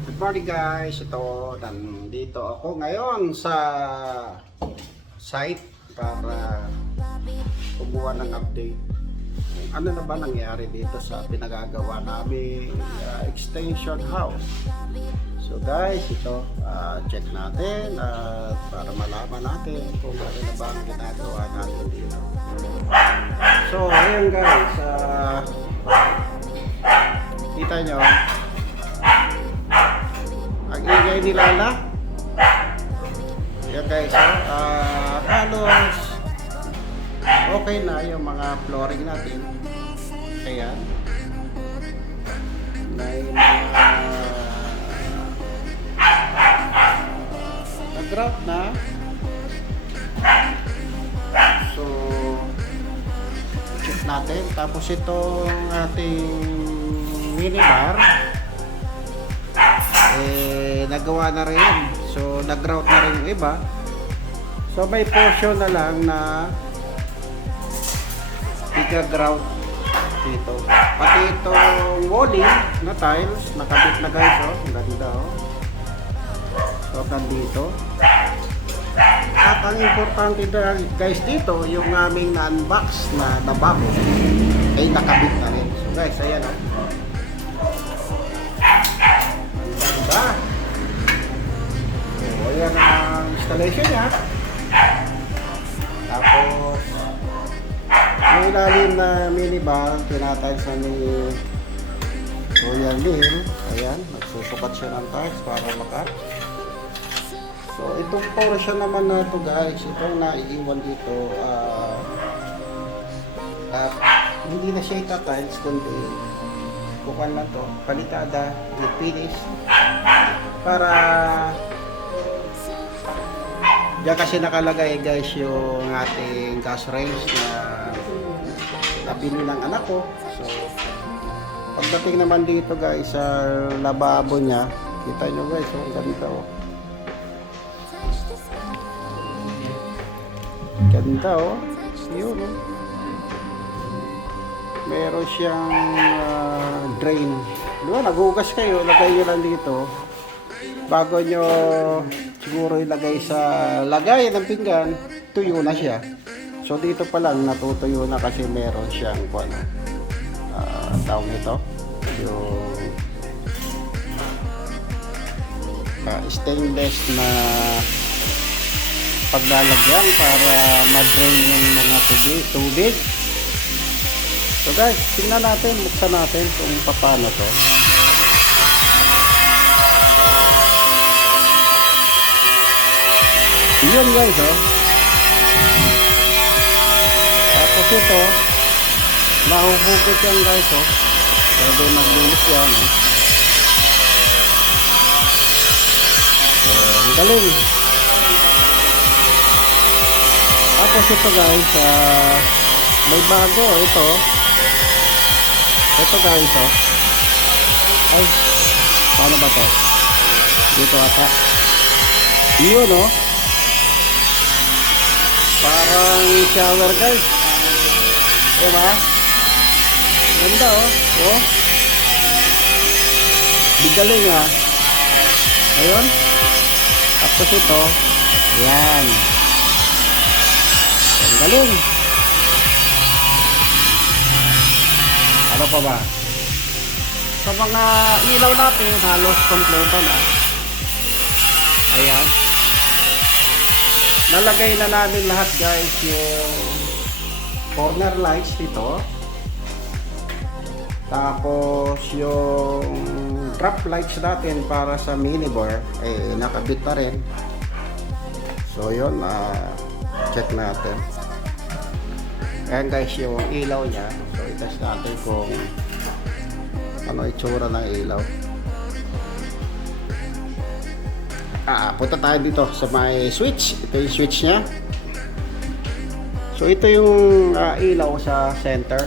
Good morning guys, ito, nandito ako ngayon sa site para kumuha ng update. Ano na ba nangyari dito sa pinagagawa namin uh, extension house. So guys, ito, uh, check natin at para malaman natin kung ano na ba ang ginagawa natin dito. So, ayun guys, uh, kita nyo, ang ingay ni Lala. Yan guys, ah, halos okay na yung mga flooring natin. Ayan. Mga nag-drop na. So, check natin. Tapos itong ating minibar nagawa na rin so nag-route na rin yung iba. So may portion na lang na iga-grout dito. Pati itong walling na tiles nakabit na guys oh. Ang ganda oh. So nandito at ang importante na guys dito yung aming na-unbox na nabako ay nakabit na rin. So guys ayan oh installation niya. Tapos, yung ilalim na minibar, tinatiles na ni Kuya Lil. Ayan, nagsusukat siya ng tiles para maka. So, itong portion naman na ito guys, itong naiiwan dito, ah, at hindi na siya itatiles, kundi bukan na to, palitada, with finish, para Diyan kasi nakalagay guys yung ating gas range na nabili ng anak ko. So, pagdating naman dito guys sa lababo niya, kita nyo guys, oh, ganda oh. Ganda oh. Yun oh. Meron siyang ah, drain. Di ba, nagugas kayo, lagay nyo lang dito. Bago nyo siguro ilagay sa lagay ng pinggan, tuyo na siya. So dito pa lang natutuyo na kasi meron siyang ano, ah, tawag nito, yung ah, stainless na paglalagyan para ma-drain yung mga tubig, tubig. So guys, tingnan natin, buksan natin kung paano to. Yun guys, oh. Tapos ito, mahuhugot yan guys, oh. Pwede maglinis yan, oh. So, ang galing. Tapos ito guys, ah, may bago, ito. Ito guys, oh. Ay, paano ba to? Dito ata. Yun, oh. Parang shower guys. Diba? Ganda oh. Oh. Bigaling ah. Ayun. Tapos ito. Yan. Ang galing. Ano pa ba? Sa mga ilaw natin, halos kompleto na. Ayan nalagay na namin lahat guys yung corner lights dito. Tapos yung drop lights natin para sa minibar eh nakabit na rin. So yun ah, check natin. Ayan guys yung ilaw nya so itest natin kung ano itsura ng ilaw Ah, punta tayo dito sa may switch. Ito yung switch niya. So ito yung ah, ilaw sa center.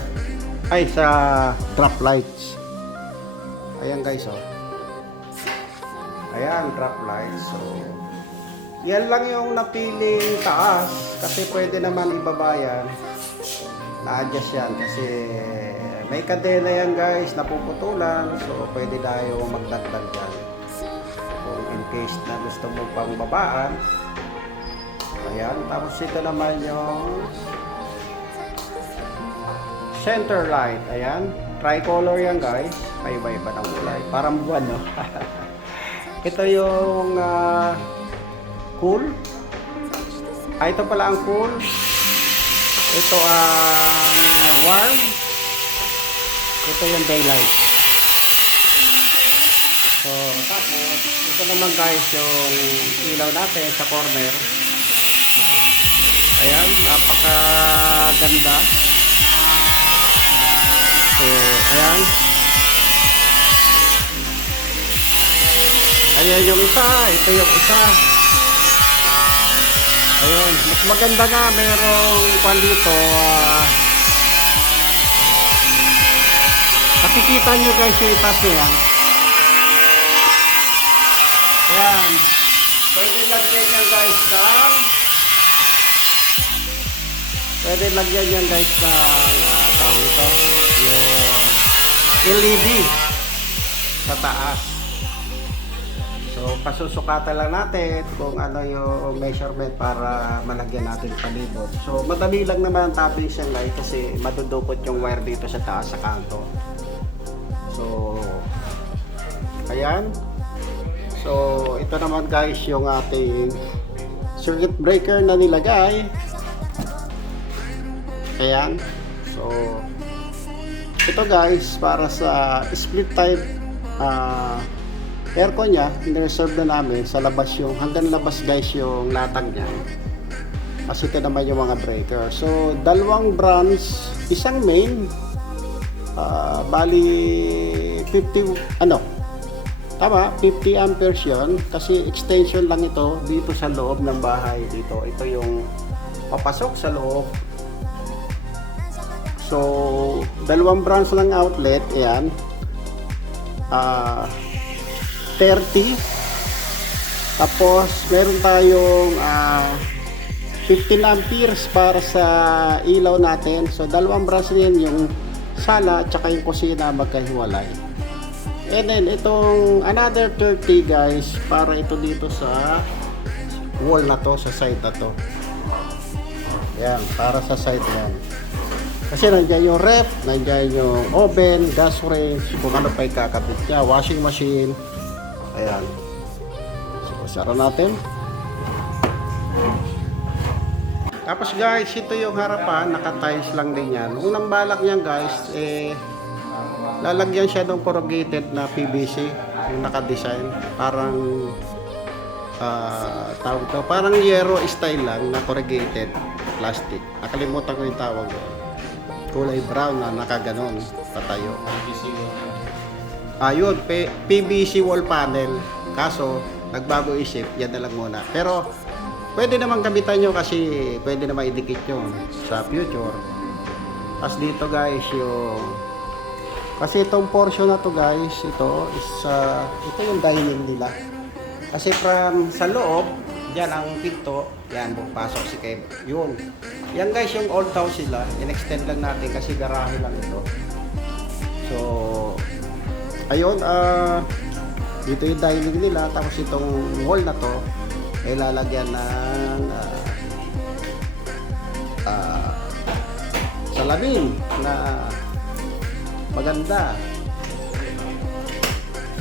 Ay, sa drop lights. Ayan guys, oh. Ayan, drop lights. So, yan lang yung napiling taas. Kasi pwede naman ibaba yan. Na-adjust yan kasi may kadena yan guys, napuputulan. So, pwede tayo magdagdag yan. case na gusto mo pang babaan. Ayan, tapos ito naman yung center light. Ayan, tricolor yan guys. May iba-iba ng kulay. Parang buwan, no? ito yung ah, cool. Ah, ito pala ang cool. Ito ang warm. Ito yung daylight. Tapos, ito naman guys yung ilaw natin sa corner. Ayan, napakaganda. So, ayan. Ayan yung isa, ito yung isa. Ayun, mas maganda nga merong kwan dito. ah, nakikita nyo guys yung itas niya. Ayan. Pwede lagyan yan guys ng Pwede lagyan yan guys ng uh, tawag ito, yung LED sa taas. So, pasusukatan lang natin kung ano yung measurement para malagyan natin palibot. So, madali lang naman ang tapping siya light kasi madudukot yung wire dito sa taas sa kanto. So, ayan. So, ito naman guys yung ating circuit breaker na nilagay. Ayan. So, ito guys, para sa split type ah, aircon niya, in-reserve na namin sa labas yung, hanggang labas guys yung latag niya. Kasi ito naman yung mga breaker. So, dalawang branch, isang main, ah, bali 50, ano, tama, 50 amperes yun. Kasi extension lang ito dito sa loob ng bahay dito. Ito yung papasok sa loob So, dalawang branch ng outlet, ayan. Ah, 30. Tapos, meron tayong ah, 15 amperes para sa ilaw natin. So, dalawang branch yan, yung sala at saka yung kusina magkahiwalay. And then, itong another 30 guys, para ito dito sa wall na to, sa side na to. Yan, para sa side yan. Kasi nandiyan yung ref, nandiyan yung oven, gas range, kung ano pa ikakabit niya, washing machine. Ayan. So, sara natin. Tapos guys, ito yung harapan, naka-tiles lang din yan. Nung nang balak niyan guys, eh, lalagyan siya ng corrugated na PVC, yung naka-design. Parang, ah, tawag to, parang yero style lang na corrugated plastic. Nakalimutan ko yung tawag kulay brown na nakaganon patayo. Ayun, P- PVC wall panel. Kaso, nagbago isip, yan na lang muna. Pero, pwede naman gamitan nyo kasi pwede naman idikit nyo sa future. Tapos dito guys, yung... Kasi itong portion na to guys, ito is uh, ito yung dining nila. Kasi from sa loob, yan ang pinto, yan pasok si Kev. Yun. Yan guys, yung old house sila, in-extend lang natin kasi garahe lang ito. So, ayun, ah, dito yung dining nila, tapos itong wall na to, ay lalagyan ng ah, ah, salamin na maganda.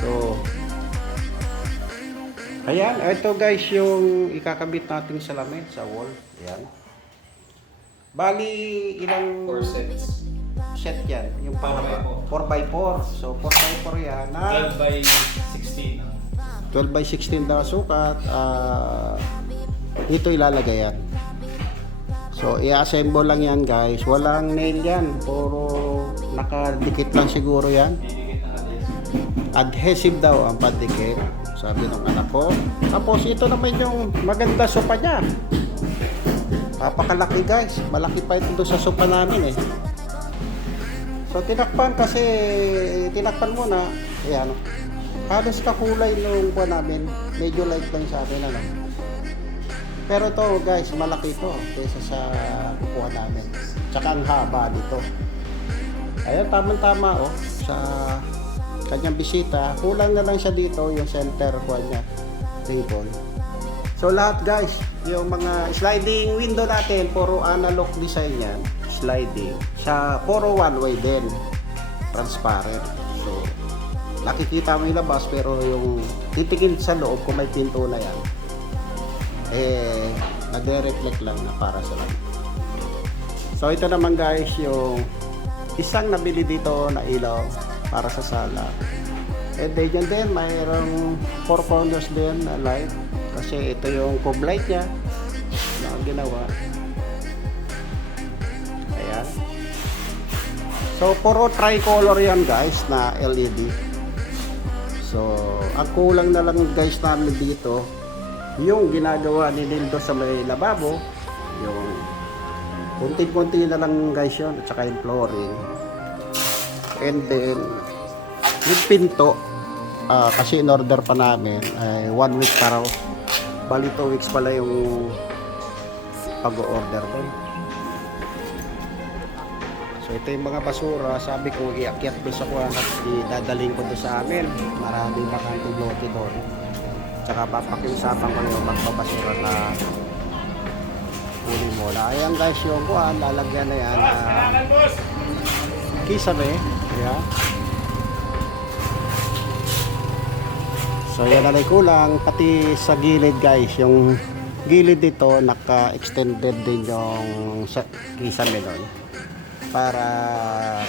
So, ayan, ito guys yung ikakabit nating salamin sa wall. Ayan. Bali, ilang Four sets. set yan? Yung para 4 by 4x4. So, 4x4 yan na 12 by 16. ang 12 by 16 na sukat. ah dito ilalagay yan. So, i-assemble lang yan guys. Walang nail yan. Puro nakadikit lang siguro yan. Adhesive daw ang pandikit. Sabi ng anak ko. Tapos ito naman yung maganda sopa niya. Papakalaki guys. Malaki pa ito doon sa sopa namin eh. So tinakpan kasi tinakpan muna. Ayan. Halos kakulay nung kuha namin. Medyo light lang sa atin ano. Pero to guys, malaki to kaysa sa kukuha namin. Tsaka ang haba nito. Ayan, tamang-tama oh. Sa kanyang bisita, kulang na lang siya dito yung center kuha niya. Lincoln. So lahat guys, yung mga sliding window natin, puro analog design yan. Sliding. Sa puro one way din. Transparent. So, nakikita mo yung labas pero yung titingin sa loob kung may pinto na yan, eh, nagre-reflect lang na para sa lang. So ito naman guys yung isang nabili dito na ilaw para sa sala. And then yan din, mayroong four corners din na light. Kasi ito yung cob light niya na ginawa. Ayan. So, puro tricolor yan guys na LED. So, ang kulang na lang guys namin dito, yung ginagawa ni Nildo sa may lababo, kunti-kunti na lang guys yun, at saka yung flooring. And then, yung pinto, ah, kasi in order pa namin, ay one week para, bali two weeks pala yung pag-order ko. So ito yung mga basura, sabi ko iakyat doon sa kuwan at idadaling ko doon sa amin. Maraming bakantong lote doon. Tsaka papakiusapan ko yung magbabasura na kunin mo na. Ayan guys yung kuwan, lalagyan na yan. Uh, kisame. Ayan. So yan na lang kulang. Pati sa gilid guys, yung gilid dito naka-extended din yung sa kisame doon para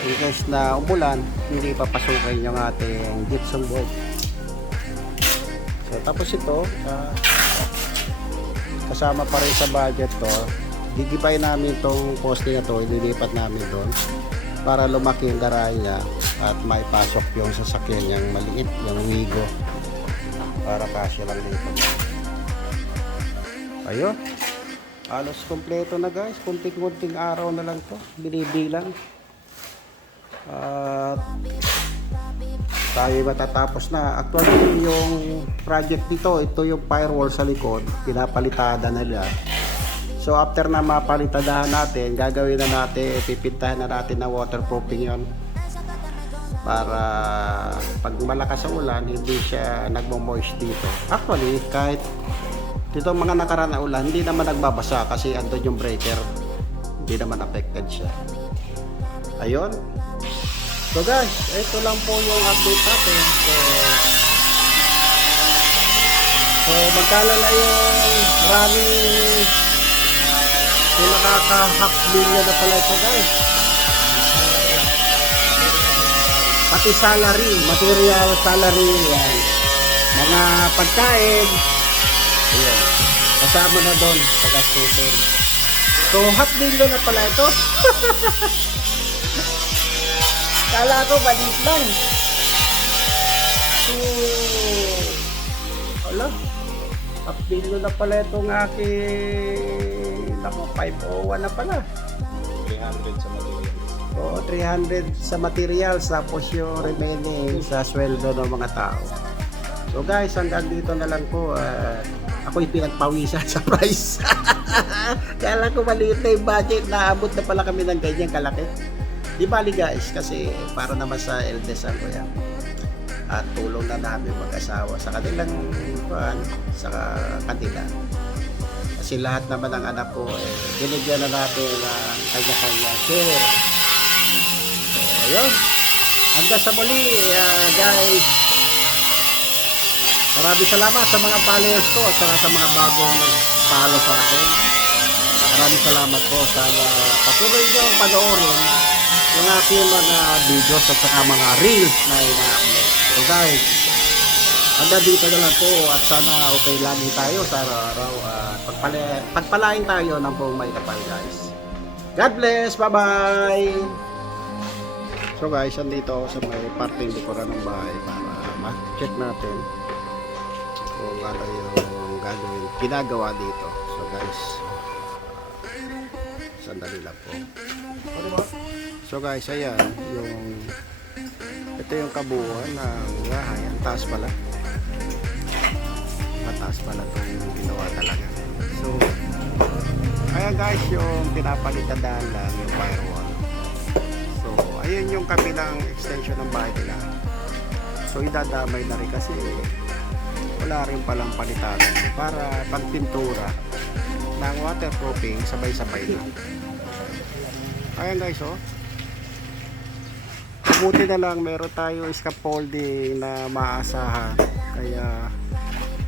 in case na umulan hindi papasukin yung ating gypsum board so tapos ito ah, kasama pa rin sa budget to gigipay namin tong poste na to ililipat namin doon para lumaki yung garahe niya at may pasok yung sasakyan niyang maliit yung wigo para kasya lang dito ayun Halos kompleto na guys. Kunting-kunting araw na lang to. Binibilang. At tayo matatapos na. Actually, yung project dito, ito yung firewall sa likod. Pinapalitada na nila. So after na mapalitadahan natin, gagawin na natin, pipintahan na natin na waterproofing yon para pag malakas ang ulan, hindi siya nagmo-moist dito. Actually, kahit dito mga nakaraan na ulan, hindi naman nagbabasa kasi andun yung breaker. Hindi naman affected siya. Ayun. So guys, ito lang po yung update natin. So, so magkala na yung running yung nakaka-hack billion na pala ito guys. Pati salary, material salary, yan. Mga pagkain, Ayan. Kasama na doon sa gastusin. So, hot dingo na pala ito. Kala ko maliit lang. So. Hot dingo na pala itong aking Naku, 501 na pala. 300 sa materials. Oo, 300 sa materials tapos yung remaining sa sweldo ng mga tao. So guys, hanggang dito na lang po. Uh, ako'y pinagpawisan sa price. Kaya lang ko maliit na yung budget. Naabot na pala kami ng ganyan kalaki. Di bali guys, kasi para naman sa eldest ko yan. At tulong na namin mag-asawa sa kanilang kuhan, sa kanila. Kasi lahat naman ng anak ko, eh, binigyan na natin ng kanya-kanya share. So, ayun. Hanggang sa muli, ah, guys. Maraming salamat sa mga followers ko at saka sa mga bagong follow sa akin. Maraming salamat po. Sana patuloy niyo ang panoorin yung aking mga videos at saka mga reels na ina-upload. So guys, hanggang dito na lang po at sana okay lagi tayo sa araw-araw at pagpala pagpalain tayo ng buong may kapal guys. God bless! Bye-bye! So guys, andito ako sa may parting likuran ng bahay para ma-check natin kung ano yung gagawin, ginagawa dito. So guys, sandali lang po. So guys, ayan, yung ito yung kabuuan ng bahay. Ang taas pala. Mataas pala itong ginawa talaga. So, ayan guys, yung pinapalitadaan lang yung firewall. So, ayun yung kabilang extension ng bahay nila. So, idadamay na rin kasi wala rin palang palitada para pagpintura ng waterproofing sabay-sabay na. Ayan guys, oh. Buti na lang meron tayo scaffolding na maasahan. Kaya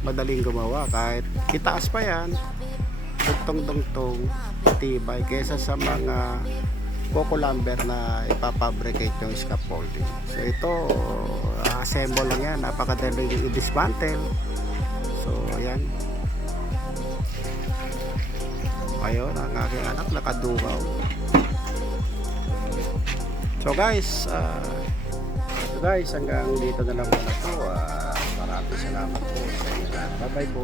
madaling gumawa. Kahit itaas pa yan, dugtong-dugtong, tibay. Kesa sa mga coco lumber na ipapabricate yung scaffolding. So ito, assemble lang yan. Napakadaling i-dismantle. So ayan. Ayun, ang aking anak nakadugaw. So guys, ah, so guys, hanggang dito na lang muna po. Ah, maraming salamat po sa inyo. Bye-bye po.